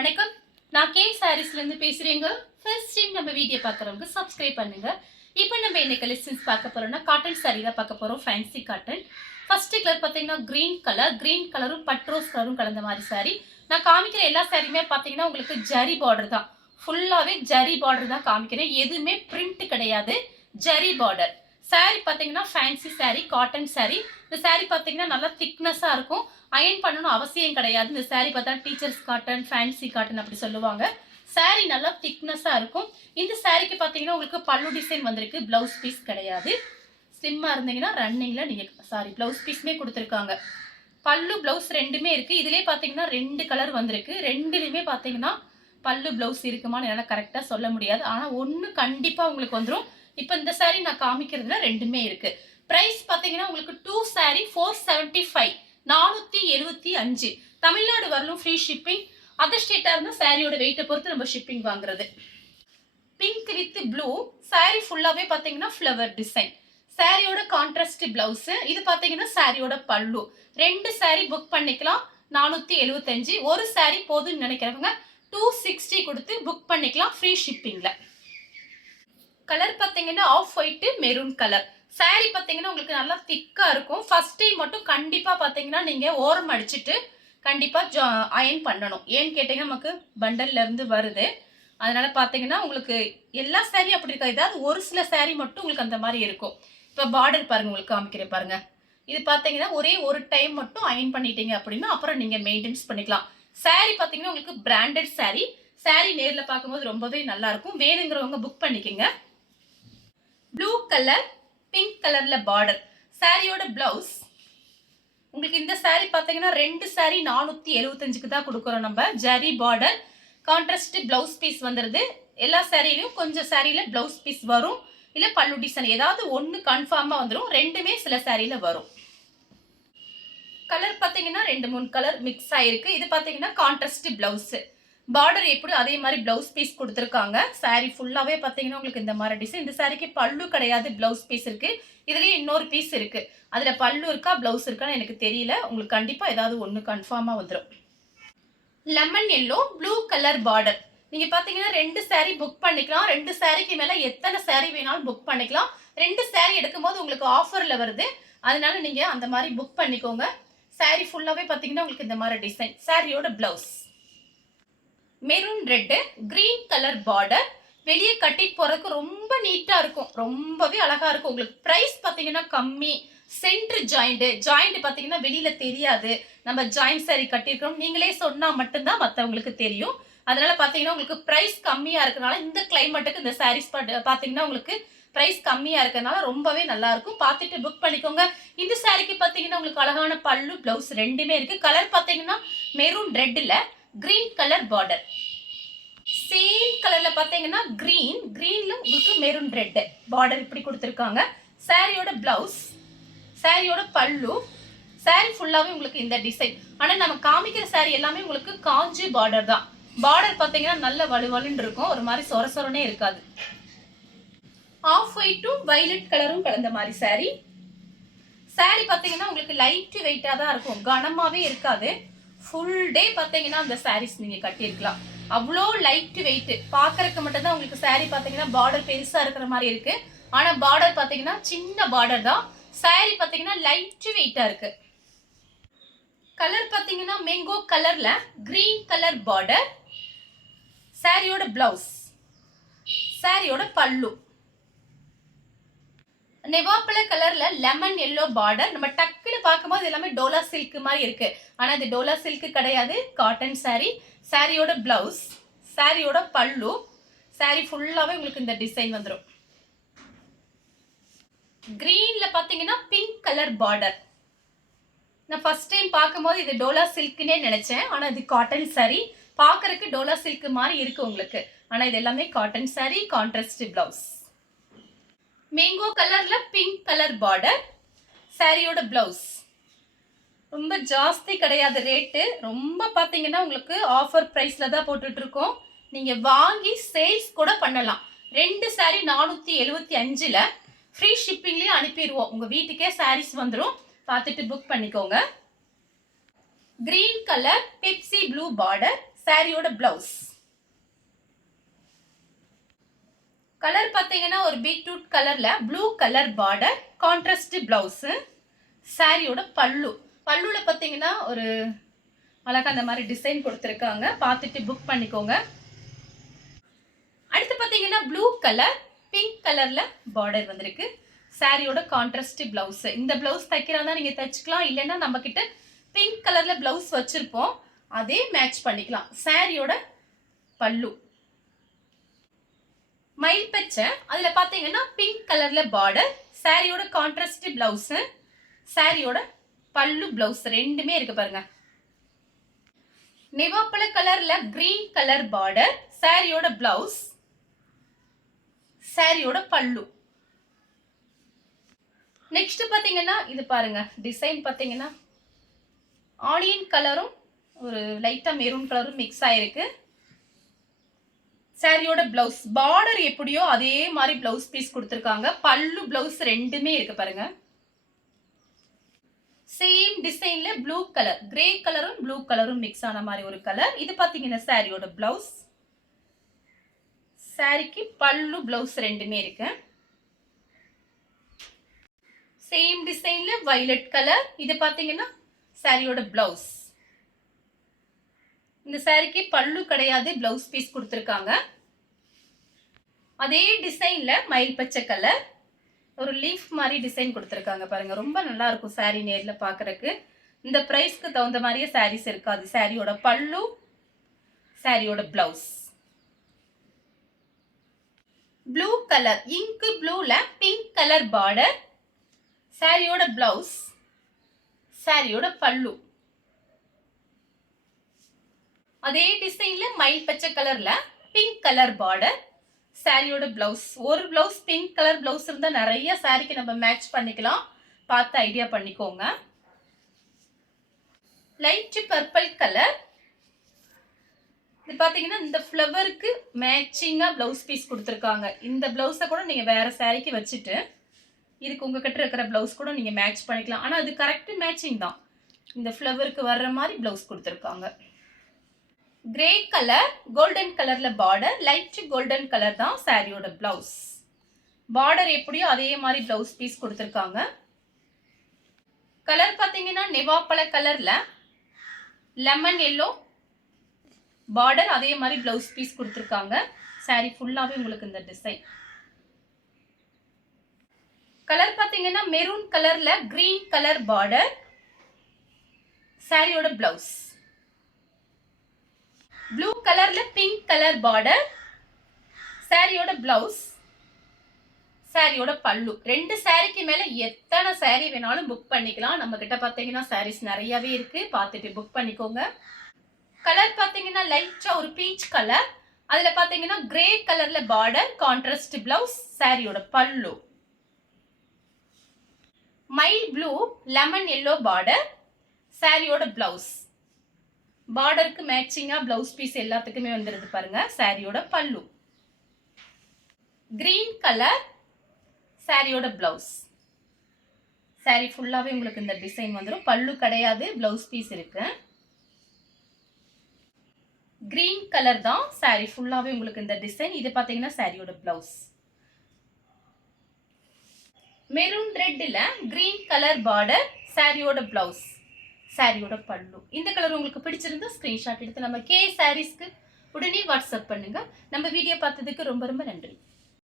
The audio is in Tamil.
வணக்கம். நான் கே சாரீஸ்லேருந்து பேசுகிறேங்க. ஃபர்ஸ்ட் டைம் நம்ம வீடியோ பார்க்குறவங்க சப்ஸ்கிரைப் பண்ணுங்க. இப்போ நம்ம என்ன கலெக்ஷன்ஸ் பார்க்க போகிறோம்னா காட்டன் சாரீ தான் பார்க்க போகிறோம். Fancy cotton. ஃபர்ஸ்ட் கலர் பார்த்தீங்கன்னா க்ரீன் கலரும் பட்ரோஸ் கலரும் கலந்த மாதிரி சாரீ. நான் காமிக்கிற எல்லா சாரியுமே பார்த்தீங்கன்னா உங்களுக்கு ஜரி பார்டர் தான். ஃபுல்லாகவே ஜரி பார்டர் தான் காமிக்கிறேன். எதுவுமே பிரிண்ட் கிடையாது, ஜரி பார்டர். சாரீ பார்த்தீங்கன்னா ஃபேன்சி சாரீ, காட்டன் சாரீ. இந்த சாரீ பார்த்தீங்கன்னா நல்லா திக்னஸாக இருக்கும். அயன் பண்ணணும் அவசியம் கிடையாது. இந்த சாரீ பார்த்தா டீச்சர்ஸ் காட்டன், ஃபேன்சி காட்டன் அப்படி சொல்லுவாங்க. சாரீ நல்லா திக்னஸாக இருக்கும். இந்த சாரீக்கு பார்த்தீங்கன்னா உங்களுக்கு பல்லு டிசைன் வந்திருக்கு, பிளவுஸ் பீஸ் கிடையாது. ஸ்லிம்மாக இருந்தீங்கன்னா ரன்னிங்கில் நீங்கள் பிளவுஸ் பீஸ்மே கொடுத்துருக்காங்க. பல்லு பிளவுஸ் ரெண்டுமே இருக்குது. இதிலே பார்த்தீங்கன்னா 2 கலர் வந்திருக்கு. ரெண்டுலேயுமே பார்த்தீங்கன்னா பல்லு பிளவுஸ் இருக்குமான்னு என்னால் கரெக்டாக சொல்ல முடியாது. ஆனால் ஒன்று கண்டிப்பாக உங்களுக்கு வந்துடும். இப்போ இந்த சாரீ நான் காமிக்கிறதுல ரெண்டுமே இருக்குது. ப்ரைஸ் பார்த்தீங்கன்னா உங்களுக்கு 2 சாரீ 475, 475. தமிழ்நாடு வரலும் ஃப்ரீ ஷிப்பிங். அதர் ஸ்டேட்டாக இருந்தால் சாரியோட வெயிட்டை பொறுத்து நம்ம ஷிப்பிங் வாங்குறது. பிங்க் வித் ப்ளூ சாரீ ஃபுல்லாகவே பார்த்தீங்கன்னா ஃப்ளவர் டிசைன். சாரியோட கான்ட்ராஸ்ட் பிளவுஸு. இது பார்த்தீங்கன்னா சாரியோட பல்லு. 2 சாரீ புக் பண்ணிக்கலாம் 475. ஒரு சாரீ போதும்னு நினைக்கிறவங்க 260 கொடுத்து புக் பண்ணிக்கலாம் ஃப்ரீ ஷிப்பிங்கில். கலர் பார்த்தீங்கன்னா of white maroon colour. Sari பார்த்தீங்கன்னா உங்களுக்கு நல்லா திக்காக இருக்கும். ஃபர்ஸ்ட் டைம் மட்டும் கண்டிப்பாக பார்த்தீங்கன்னா நீங்கள் ஓரம் அடிச்சுட்டு கண்டிப்பாக அயன் பண்ணணும். ஏன்னு கேட்டிங்கன்னா நமக்கு பண்டல்லேருந்து வருது. அதனால் பார்த்தீங்கன்னா உங்களுக்கு எல்லா சாரியும் அப்படி இருக்காது. ஏதாவது ஒரு சில சாரீ மட்டும் உங்களுக்கு அந்த மாதிரி இருக்கும். இப்போ பார்டர் பாருங்கள், உங்களுக்கு காமிக்கிறேன் பாருங்கள். இது பார்த்தீங்கன்னா ஒரே ஒரு டைம் மட்டும் அயன் பண்ணிட்டீங்க அப்படின்னா அப்புறம் நீங்கள் மெயின்டெனன்ஸ் பண்ணிக்கலாம். சாரீ பார்த்தீங்கன்னா உங்களுக்கு பிராண்டட் சாரீ. சாரீ நேரில் பார்க்கும்போது ரொம்பவே நல்லாயிருக்கும். வேணுங்கிறவங்க புக் பண்ணிக்கோங்க. ப்ளூ கலர், பிங்க் கலர்ல பார்டர். சாரியோட பிளவுஸ். உங்களுக்கு இந்த சாரீ பார்த்தீங்கன்னா 2 சாரீ 475க்கு தான் கொடுக்குறோம் நம்ம. Zari border, contrast blouse piece வந்துடுது. எல்லா சாரிலையும் கொஞ்சம் சாரியில பிளவுஸ் பீஸ் வரும், இல்லை பல்லு டிசைன் ஏதாவது ஒன்று கன்ஃபார்மாக வந்துடும். ரெண்டுமே சில சாரியில வரும். கலர் பார்த்தீங்கன்னா 2-3 கலர் மிக்ஸ் ஆயிருக்கு. இது பார்த்தீங்கன்னா கான்ட்ராஸ்ட் பிளவுஸ். பார்டர் எப்படி அதே மாதிரி பிளவுஸ் பீஸ் கொடுத்துருக்காங்க. சாரீ ஃபுல்லாகவே பார்த்தீங்கன்னா உங்களுக்கு இந்த மாதிரி டிசைன். இந்த சாரீக்கு பல்லு கிடையாது, பிளவுஸ் பீஸ் இருக்குது. இதுலேயே இன்னொரு பீஸ் இருக்குது. அதில் பல்லு இருக்கா பிளவுஸ் இருக்கான்னு எனக்கு தெரியல. உங்களுக்கு கண்டிப்பாக ஏதாவது ஒன்று கன்ஃபார்மாக வந்துடும். Lemon yellow, blue colour border. நீங்கள் பார்த்தீங்கன்னா 2 சாரீ புக் பண்ணிக்கலாம். 2 சாரீக்கு மேலே எத்தனை சாரீ வேணாலும் புக் பண்ணிக்கலாம். 2 சாரீ எடுக்கும்போது உங்களுக்கு ஆஃபரில் வருது. அதனால நீங்கள் அந்த மாதிரி புக் பண்ணிக்கோங்க. சாரீ ஃபுல்லாகவே பார்த்தீங்கன்னா உங்களுக்கு இந்த மாதிரி டிசைன். சாரியோட blouse maroon red, green colour border. வெளியே கட்டிட்டு போறதுக்கு ரொம்ப நீட்டா இருக்கும், ரொம்பவே அழகா இருக்கும். உங்களுக்கு பிரைஸ் பார்த்தீங்கன்னா கம்மி. சென்டர் ஜாயிண்ட் பார்த்தீங்கன்னா வெளியில தெரியாது. நம்ம ஜாயிண்ட் சாரி கட்டிருக்கிறோம் நீங்களே சொன்னா மட்டும்தான் மற்றவங்களுக்கு தெரியும். அதனால பார்த்தீங்கன்னா உங்களுக்கு பிரைஸ் கம்மியா இருக்கனால இந்த கிளைமேட்டுக்கு இந்த சாரீஸ் பார்த்தீங்கன்னா உங்களுக்கு பிரைஸ் கம்மியா இருக்கனால ரொம்பவே நல்லா இருக்கும். பார்த்துட்டு புக் பண்ணிக்கோங்க. இந்த சாரிக்கு பார்த்தீங்கன்னா உங்களுக்கு அழகான பல்லு பிளவுஸ் ரெண்டுமே இருக்கு. கலர் பார்த்தீங்கன்னா மெரூன் ரெட்ல கிரீன் கலர் பார்டர். சேம் கலர்ல பாத்தீங்கன்னா கிரீன்ல உங்களுக்கு மெரூன் ரெட் பார்டர் இப்படி கொடுத்துருக்காங்க. சாரியோட பிளவுஸ், சாரியோட பல்லு. சாரி ஃபுல்லாவே உங்களுக்கு இந்த டிசைன். ஆனா நம்ம காமிக்கிற சாரி எல்லாமே உங்களுக்கு காஞ்சி பார்டர் தான். பார்டர் பாத்தீங்கன்னா நல்ல வலுவலுன்னு இருக்கும், ஒரு மாதிரி சொரசொரனே இருக்காது. ஆஃப் ஒயிட்டும் வயலட் கலரும் கலந்த மாதிரி சாரி. சாரி பாத்தீங்கன்னா உங்களுக்கு லைட் வெயிட்டா தான் இருக்கும், கனமாவே இருக்காது. ஃபுல் டே பார்த்தீங்கன்னா அந்த சாரீஸ் நீங்கள் கட்டியிருக்கலாம். அவ்வளோ லைட் வெயிட். பார்க்கறதுக்கு மட்டும்தான் உங்களுக்கு சாரீ பார்த்தீங்கன்னா பார்டர் பெருசாக இருக்கிற மாதிரி இருக்கு. ஆனால் பார்டர் பார்த்தீங்கன்னா சின்ன பார்டர் தான். சாரீ பார்த்தீங்கன்னா லைட் வெயிட்டாக இருக்கு. கலர் பார்த்தீங்கன்னா மேங்கோ கலர்ல கிரீன் கலர் பார்டர். சாரியோட பிளவுஸ், சாரியோட பல்லு நெவாப்பழ கலர்ல லெமன் எல்லோ பார்டர். நம்ம டக்குன்னு பார்க்கும்போது எல்லாமே டோலா சில்க் மாதிரி இருக்கு. ஆனா இது டோலா சில்க் கிடையாது, காட்டன் சாரி. சாரியோட பிளவுஸ், சாரியோட பல்லு. சாரி ஃபுல்லாவே உங்களுக்கு இந்த டிசைன் வந்துடும். கிரீன்ல பாத்தீங்கன்னா பிங்க் கலர் பார்டர். நான் ஃபர்ஸ்ட் டைம் பார்க்கும்போது இது டோலா சில்க்னே நினைச்சேன். ஆனா இது காட்டன் சாரி. பார்க்கறதுக்கு டோலா சில்க் மாதிரி இருக்கு உங்களுக்கு. ஆனா இது எல்லாமே cotton sorry, contrast blouse. Mango கலர்ல பிங்க் கலர் பார்டர். சாரியோட பிளவுஸ். ரொம்ப ஜாஸ்தி கிடையாது ரேட்டு. ரொம்ப பார்த்தீங்கன்னா உங்களுக்கு ஆஃபர் ப்ரைஸ்ல தான் போட்டுட்டு இருக்கோம். நீங்க வாங்கி சேல்ஸ் கூட பண்ணலாம். 2 சாரி 475ல ஃப்ரீ ஷிப்பிங்லயே அனுப்பிடுவோம். உங்க வீட்டுக்கே சாரீஸ் வந்துடும். பார்த்துட்டு புக் பண்ணிக்கோங்க. Green colour Pepsi blue border. சாரியோட பிளவுஸ். கலர் பார்த்தீங்கன்னா ஒரு பீட்ரூட் கலர்ல blue colour border, contrast blouse. சாரியோட பல்லு. பல்லுல பார்த்தீங்கன்னா ஒரு அழகா அந்த மாதிரி டிசைன் கொடுத்துருக்காங்க. பார்த்துட்டு புக் பண்ணிக்கோங்க. அடுத்து பார்த்தீங்கன்னா ப்ளூ கலர் பிங்க் கலர்ல பார்டர் வந்திருக்கு. சாரியோட கான்ட்ராஸ்ட் பிளவுஸ். இந்த பிளவுஸ் தைக்கிறதா நீங்க தைச்சுக்கலாம், இல்லைன்னா நம்ம கிட்ட பிங்க் கலர்ல பிளவுஸ் வச்சிருப்போம், அதே மேட்ச் பண்ணிக்கலாம். சாரியோட பல்லு மயில் பச்சை, அதுல பாத்தீங்கன்னா பிங்க் கலர்ல பார்டர், சாரியோட கான்ட்ராஸ்ட் பிளவுஸ், சாரியோட பல்லு பிளவுஸ் ரெண்டுமே இருக்கு பாருங்க. நிவாப்பழ கலர்ல கிரீன் கலர் பார்டர், சாரியோட பிளவுஸ், சாரியோட பல்லு. நெக்ஸ்ட் பாத்தீங்கன்னா இது பாருங்க, டிசைன் பாத்தீங்கன்னா ஆனியன் கலரும் ஒரு லைட்டா மெரூன் கலரும் மிக்ஸ் ஆயிருக்கு. சாரியோட பிளவுஸ் பார்டர் எப்படியோ அதே மாதிரி பிளவுஸ் பீஸ் கொடுத்துருக்காங்க. பல்லு பிளவுஸ் ரெண்டுமே இருக்கு பாருங்க. சேம் டிசைன்ல ப்ளூ கலர், கிரே கலரும் ப்ளூ கலரும் மிக்ஸ் ஆன மாதிரி ஒரு கலர். இது பாத்தீங்கன்னா சாரியோட பிளவுஸ். சாரிக்கு பல்லு பிளவுஸ் ரெண்டுமே இருக்கு. சேம் டிசைன்ல வயலட் கலர். இது பாத்தீங்கன்னா சாரியோட பிளவுஸ். இந்த சாரிக்கு பல்லு கிடையாது, பிளவுஸ் பீஸ் கொடுத்துருக்காங்க. அதே டிசைன்ல மயில் பச்சை கலர் ஒரு லீஃப் மாதிரி டிசைன் கொடுத்துருக்காங்க பாருங்க. ரொம்ப நல்லா இருக்கும் சாரி நேர்ல பாக்குறதுக்கு. இந்த பிரைஸ்க்கு தகுந்த மாதிரியே சாரீஸ் இருக்காது. சாரியோட பல்லு, சாரியோட பிளவுஸ். ப்ளூ கலர் இங்க் ப்ளூல பிங்க் கலர் பார்டர், சாரியோட பிளவுஸ், சாரியோட பல்லு. அதே டிசைன்ல மயில் பச்சை கலர்ல பிங்க் கலர் பார்டர், சாரியோட பிளவுஸ். ஒரு பிளவுஸ் பிங்க் கலர் பிளவுஸ் இருந்தா நிறைய சாரிக்கு நம்ம மேட்ச் பண்ணிக்கலாம். பார்த்து ஐடியா பண்ணிக்கோங்க. Light purple colour. இது பாத்தீங்கன்னா இந்த ஃப்ளவருக்கு மேட்சிங்கா பிளவுஸ் பீஸ் கொடுத்துருக்காங்க. இந்த பிளவுஸை கூட நீங்க வேற சாரிக்கு வச்சுட்டு இதுக்கு உங்ககிட்ட இருக்கிற பிளவுஸ் கூட நீங்க மேட்ச் பண்ணிக்கலாம். ஆனா அது கரெக்ட் மேட்சிங் தான். இந்த ஃப்ளவருக்கு வர்ற மாதிரி பிளவுஸ் கொடுத்துருக்காங்க. கிரே கலர் கோல்டன் கலர்ல பார்டர், லைட் கோல்டன் கலர் தான் சாரியோட பிளவுஸ். பார்டர் எப்படியோ அதே மாதிரி பிளவுஸ் பீஸ் கொடுத்துருக்காங்க. கலர் பாத்தீங்கன்னா நிவாப்பழ கலர்ல லெமன் எல்லோ பார்டர், அதே மாதிரி பிளவுஸ் பீஸ் கொடுத்துருக்காங்க. சாரி ஃபுல்லாவே உங்களுக்கு இந்த டிசைன். கலர் பாத்தீங்கன்னா மெரூன் கலர்ல கிரீன் கலர் பார்டர், சாரியோட பிளவுஸ். ப்ளூ கலர்ல பிங்க் கலர் பார்டர், சாரியோட பிளவுஸ், சாரியோட பல்லு. ரெண்டு சாரிக்கு மேல எத்தனை சாரி வேணாலும் புக் பண்ணிக்கலாம். நம்ம கிட்ட பாத்தீங்கன்னா சாரீஸ் நிறையவே இருக்கு, பார்த்துட்டு புக் பண்ணிக்கோங்க. கலர் பாத்தீங்கன்னா லைட்டா ஒரு பீச் கலர், அதுல பாத்தீங்கன்னா கிரே கலர்ல பார்டர், கான்ட்ராஸ்ட் பிளவுஸ், சாரியோட pallu. Mild blue lemon yellow border, சாரியோட பிளவுஸ். பார்டருக்கு மேட்சிங்கா பிளவுஸ் பீஸ் எல்லாத்துக்குமே வந்துருது பாருங்க. சாரியோட பல்லு. கிரீன் கலர் சாரியோட பிளவுஸ். சாரி ஃபுல்லாவே உங்களுக்கு இந்த டிசைன் வந்துடும். பல்லு கிடையாது, பிளவுஸ் பீஸ் இருக்கு. கிரீன் கலர் தான் சாரி ஃபுல்லாவே உங்களுக்கு இந்த டிசைன். இது பாத்தீங்கன்னா சாரியோட பிளவுஸ். மெரூன் ரெட்ல கிரீன் கலர் பார்டர், சாரியோட பிளவுஸ், சாரியோட பல்லு. இந்த கலர் உங்களுக்கு பிடிச்சிருந்தா ஸ்கிரீன்ஷாட் எடுத்து நம்ம கே சாரீஸ்க்கு உடனே வாட்ஸ்அப் பண்ணுங்க. நம்ம வீடியோ பார்த்ததுக்கு ரொம்ப ரொம்ப நன்றி.